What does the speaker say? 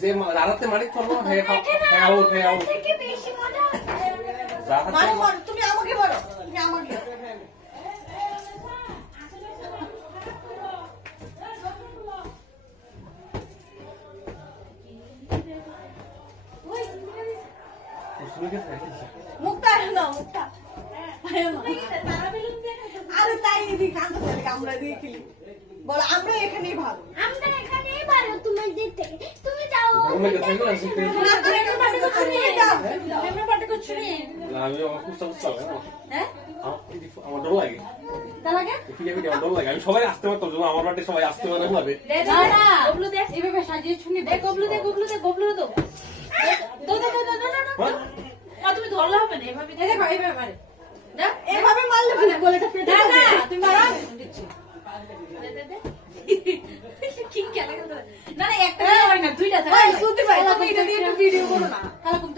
যে রাতে মারি করবো হ্যাঁ আউট থেকে বেশি মজা রাতে মারো তুমি আমাকে মারো তুমি আমাকে মুক্তা না মুক্তা আরে তাই এদিকে কান্দা আমরা দিয়ে খেলি বল আমরা এখানেই ভালো আমরা এখানেই ভালো তোমাদের থেকে তুমি যাও ঘুমে গেছে না না করে পার্টি করছি আমরা পার্টি করছি আমি আমার খুব সমস্যা হয় হ্যাঁ আমার ডর লাগে তা লাগে আমার ডর লাগে আমি সবাই আসতে পারতাম যদি আমার বাড়িতে সবাই আসতে পারে ভাবে দাদা গবলু দেখ এভাবে সাজিয়ে ছুনি দেখ গবলু তো তুমি ধরলে হবে না এভাবে দেখো এইভাবে মারে না এভাবে মারলে বলেটা ফেটে যাবে তুমি মারো দিচ্ছি কি খেলা না একটা হয় না দুইটা থাকে শুনতে পাই তুমি এটা দিয়ে একটু ভিডিও করো না